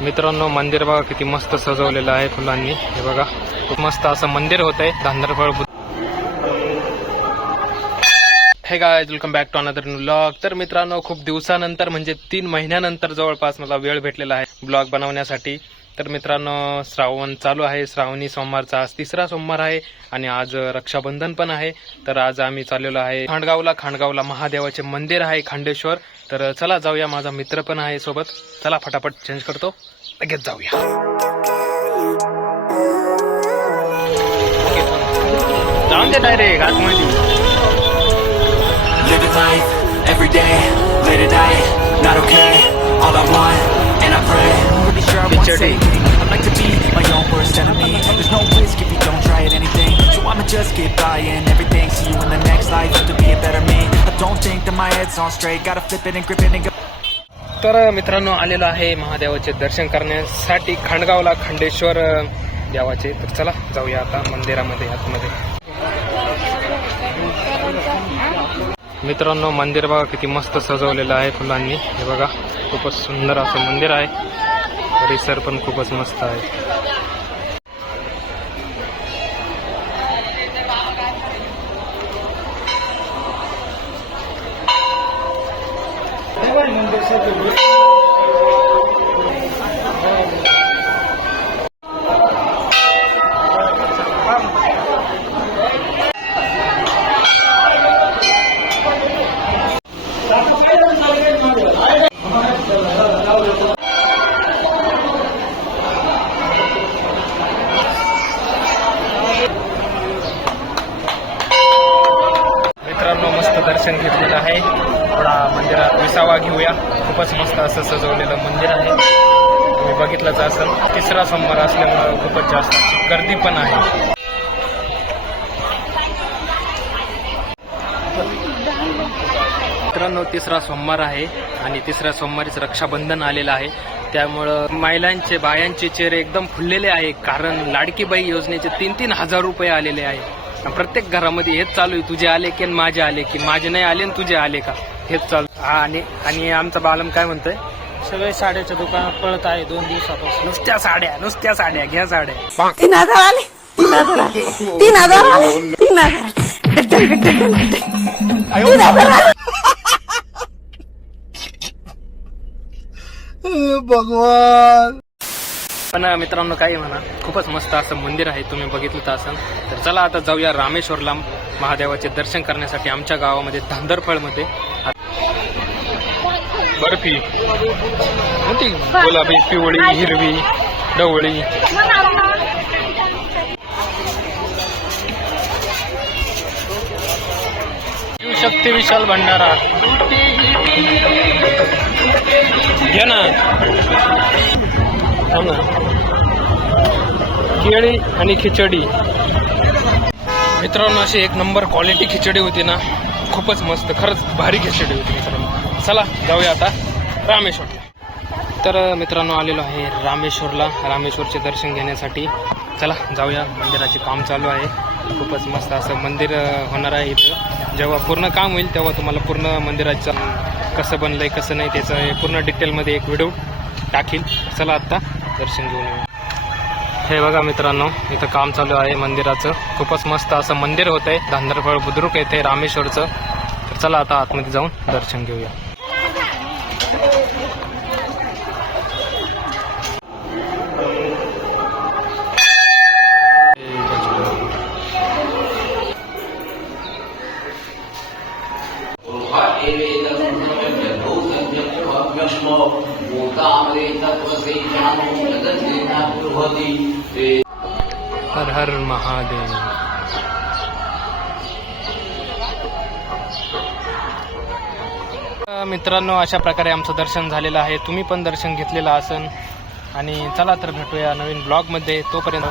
मित्रांनो मंदिर बघा किती मस्त सजवलेलं आहे फुलांनी. हे बघा खूप मस्त असं मंदिर होत आहे धांदरफळ हे guys welcome back to another blog तर मित्रांनो खूप दिवसानंतर म्हणजे तीन महिन्यानंतर जवळपास मला वेळ भेटलेला आहे ब्लॉग बनवण्यासाठी. तर मित्रांनो श्रावण चालू आहे. श्रावणी सोमवारचा आज तिसरा सोमवार आहे आणि आज रक्षाबंधन पण आहे. तर आज आम्ही चाललेलो आहे खांडगावला. खांडगावला महादेवाचे मंदिर आहे खांडेश्वर. तर चला जाऊया. माझा मित्र पण आहे सोबत. चला फटाफट चेंज करतो. लगेच जाऊया. जाऊन दे डायरेक्ट आतमध्ये Pretty I like to be my own worst enemy. There's no risk if you don't try at anything. So I'ma just get buying everything. See you in the next life, to be a better me. I don't think that my head's on straight. Gotta flip it and grip it and go. तर मित्रांनो आलेलो आहे महादेवाचे दर्शन करण्यासाठी खांडगावला खंडेश्वर देवाचे तर चला जाऊया आता मंदिरामध्ये आतमध्ये मित्रांनो मंदिर बघा किती मस्त सजवलेलं आहे फुलांनी हे बघा खूपच सुंदर असं मंदिर आहे परिसर पण खूपच मस्त आहे Thank you. दर्शन घेतलेलं आहे. थोडा मंदिरात विसावा घेऊया. खूपच मस्त असं सजवलेलं मंदिर आहे. तुम्ही बघितलंच असेल. तिसरा सोमवार असल्यामुळं खूपच जास्त गर्दी पण आहे. मित्रांनो तिसरा सोमवार आहे आणि तिसऱ्या सोमवारीच रक्षाबंधन आलेलं आहे. त्यामुळं महिलांचे बायांचे चेहरे एकदम फुललेले आहे. कारण लाडकी बाई योजनेचे तीन तीन हजार रुपये आलेले आहे. प्रत्येक घरामध्ये हेच चालू आहे. तुझे आले की माझे आले की. माझे नाही आले आणि तुझे आले का? हेच चालू हा, आणि आणि आमचा बालम काय म्हणतोय? सगळे साड्याच्या दुकानात पळत आहे दोन दिवसापासून. नुसत्या साड्या नुसत्या साड्या घ्या साड्या. तीन हजार आले तीन हजार आले तीन हजार आले तीन हजार गड्डल, गड्डल, गड्डल. तीन हजार आले पण मित्रांनो काही म्हणा. खूपच मस्त असं मंदिर आहे. तुम्ही बघितलं तर असाल. तर चला आता जाऊया रामेश्वरला महादेवाचे दर्शन करण्यासाठी आमच्या गावामध्ये धांदरफळमध्ये. बर्फी. कोणती? गुलाबी पिवळी हिरवी डवळी. शक्ती विशाल भंडारा. घे ना. हो केळी आणि खिचडी. मित्रांनो अशी एक नंबर क्वालिटी खिचडी होती ना खूपच मस्त खरंच भारी खिचडी होती मित्रांनो. चला जाऊया आता रामेश्वरला. तर मित्रांनो आलेलो आहे रामेश्वरला रामेश्वरचे दर्शन घेण्यासाठी. चला जाऊया मंदिराचे काम चालू आहे. खूपच मस्त असं मंदिर होणार आहे इथं. जेव्हा पूर्ण काम होईल तेव्हा तुम्हाला पूर्ण मंदिराचं कसं बनलंय कसं नाही त्याचं हे पूर्ण डिटेलमध्ये एक व्हिडिओ टाकील चला आत्ता दर्शन घेऊन हे बघा मित्रांनो इथं काम चालू आहे मंदिराचं. खूपच मस्त असं मंदिर होत आहे धांदरफळ बुद्रुक येथे रामेश्वरचं. तर चला आता आतमध्ये जाऊन दर्शन घेऊया. हर हर महादेव। मित्रांनो अशा प्रकारे आमचं दर्शन झालेलं आहे. तुम्ही पण दर्शन घेतलेलं असन. आणि चला तर भेटूया नवीन ब्लॉगमध्ये तोपर्यंत